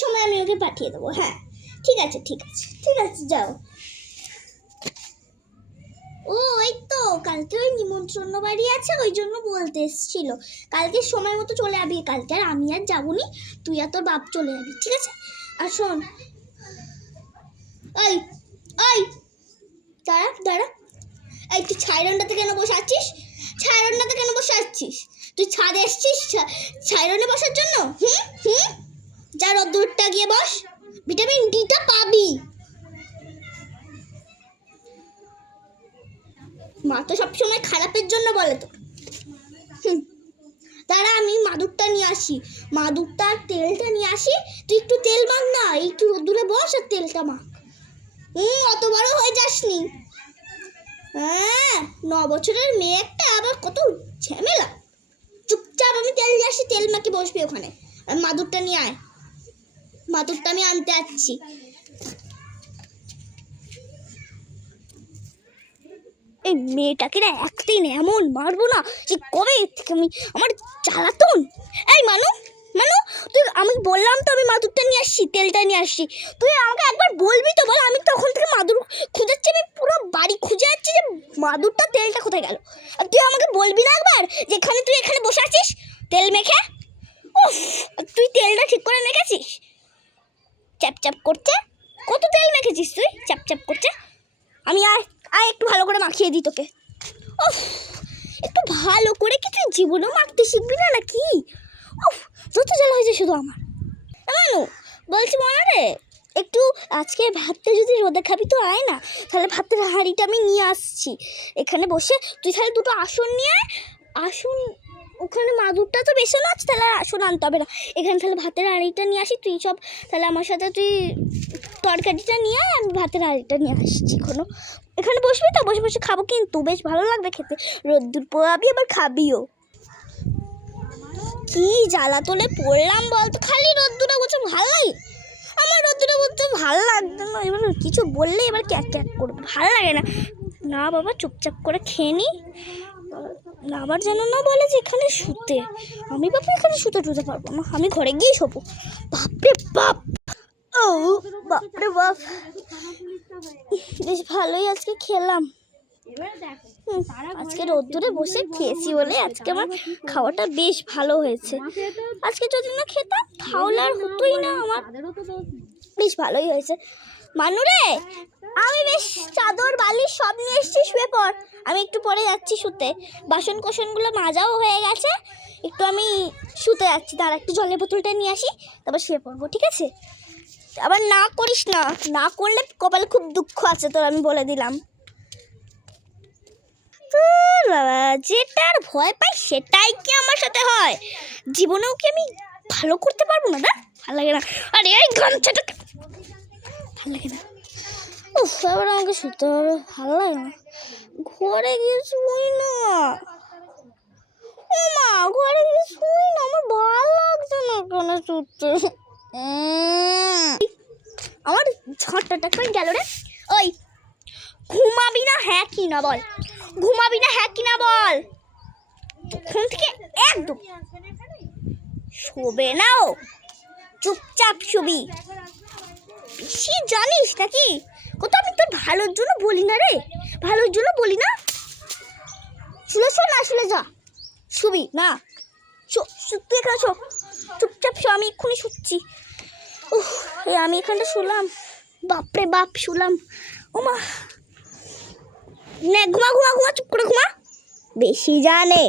সময় আমি ওকে পাঠিয়ে দেবো। হ্যাঁ ঠিক আছে ঠিক আছে ঠিক আছে, যাও। ও ওই তো কালকে ওই নিমন্ত্রণ বাড়ি আছে, ওই জন্য বলতে এসেছিল। কালকে সময় মতো চলে যাবি, কালকে আর আমি আর যাবনি, তুই আর তোর বাপ চলে যাবি, ঠিক আছে? আর শোন, ওই ওই দাঁড়া দাঁড়া, এই তুই ছাইরনটাতে কেন বসে আছিস? ছাইরনটাতে কেন বসে আছিস? তুই ছাদে এসছিস ছাইরনে বসার জন্য? হুম হুম, যা রোদ্দুরটা গিয়ে বস, ভিটামিন ডিটা পাবি। মা তো সবসময় খারাপের জন্য বলে তো। দাঁড়া আমি মাদুরটা নিয়ে আসি, মাদুরটা আর তেলটা নিয়ে আসি। তুই একটু তেল মাখ না, একটু রোদ্দুরে বস আর তেলটা মাখ। অত বড় হয়ে যাসনি। হ্যাঁ 9 বছরের মেয়ে একটা, আবার কত ঝামেলা। চুপচাপ আমি তেল নিয়ে আসি, তেল মাখে বসবি ওখানে। আর মাদুরটা নিয়ে আয়, মাদুরটা আমি আনতে যাচ্ছি। এই মেয়েটাকে না একদিন এমন মারবো না যে কবে থেকে আমি আমার জ্বালাতন। এই মানু মানু, তুই, আমি বললাম তো আমি মাদুরটা নিয়ে আসছি, তেলটা নিয়ে আসছি, তুই আমাকে একবার বলবি তো বল। আমি তখন থেকে মাদুর খুঁজাচ্ছি, আমি পুরো বাড়ি খুঁজে যাচ্ছি যে মাদুরটা তেলটা কোথায় গেল। আর তুই আমাকে বলবি না একবার যেখানে তুই এখানে বসে আছিস তেল মেখে? উফ, তুই তেলটা ঠিক করে মেখেছিস? চ্যাপ চ্যাপ করছে, কত তেল মেখেছিস তুই চ্যাপ চ্যাপ করছে? আমি আয় একটু ভালো করে মাখিয়ে দিই তোকে। উফ, একটু ভালো করে কি তুই জীবনেও মাখতে শিখবি না নাকি? উফ, যত জ্বালা হয়েছে শুধু আমার। মানু বলছি মনে রে, একটু আজকে ভাতটা যদি রোদে খাবি তো আয় না, তাহলে ভাতের হাঁড়িটা আমি নিয়ে আসছি এখানে বসে। তুই তাহলে দুটো আসন নিয়ে আয়, আসন ওখানে মাদুরটা তো বেশানো আছে, তাহলে আসন আনতে হবে না। এখানে তাহলে ভাতের হাঁড়িটা নিয়ে আসি, তুই সব তাহলে আমার সাথে তুই তরকারিটা নিয়ে আয়, আমি ভাতের হাঁড়িটা নিয়ে আসছি। এখানে বসবি তো, বসে বসে খাবো, কিন্তু বেশ ভালো লাগবে খেতে, রোদ্দুর পোয়াবি আবার খাবিও। কি জ্বালা তোলে পড়লাম বলতো, খালি রোদ্দুরে বলছে ভালো লাগে। আমার রোদ্দুরে বলতে ভালো লাগবে না, এবার কিছু বললে এবার ক্যাক ক্যাক করবে, ভালো লাগে না। না বাবা চুপচাপ করে খেয়ে নি, আবার যেন না বলে যে এখানে শুতে। আমি বাবা এখানে শুতে পারবো না, আমি ঘরে গিয়েই শোবো। বাপরে বাপ, ও বাপরে বাপ, বেশ ভালোই আজকে খেলাম। আজকে রোদ্দুরে বসে খেয়েছি বলে আজকে আমার খাওয়াটা বেশ ভালো হয়েছে। আজকে যদি না খেতাম তাহলে আর হতোই না আমার। বেশ ভালোই হয়েছে। মানু রে, আমি বেশ চাদর বালিশ সব নিয়ে এসেছি, শুয়ে পড়। আমি একটু পরে যাচ্ছি শুতে, বাসন কোসনগুলো মাজাও হয়ে গেছে, একটু আমি শুতে যাচ্ছি। তার একটু জলের বোতলটা নিয়ে আসি, তারপর শুয়ে পড়বো, ঠিক আছে? আবার না করিস না, না করলে কপালে খুব দুঃখ আছে তোর, আমি বলে দিলাম। বাবা, যেটার ভয় পাই সেটাই কি আমার সাথে হয়? জীবনেও কি আমি ভালো করতে পারবো না? ভালো লাগে না। আরে এই গামছাটা ভালো লাগে না। উফ, আবার আমাকে শুতে হবে, ভালো লাগে না। ঘরে গিয়ে শুই না, ও মা, ঘরে গিয়ে শুই না, আমার ভালো লাগছে না এখানে শুতে। আমার ঝাঁটাটা কই গেল রে? ওই ঘুমাবি না হ্যাঁ কি না বল, ঘুমাবি না হ্যাঁ কি না বল। ঘুম থেকে একদম শোবে না, ও চুপচাপ শুবি। বেশি জানিস নাকি? কত আমি তোর ভালোর জন্য বলি না রে, ভালোর জন্য বলি না। শুলে শো না, শুলে যা, শুবি না, তুই এখানে শো, চুপচাপ শো, আমি এক্ষুনি শুচ্ছি। আমি এখানটা শুলাম, বাপরে বাপ শুলাম। ও মা, নে ঘুমা ঘুমা ঘুমা, চুপ করে ঘুমা, বেশি জানে।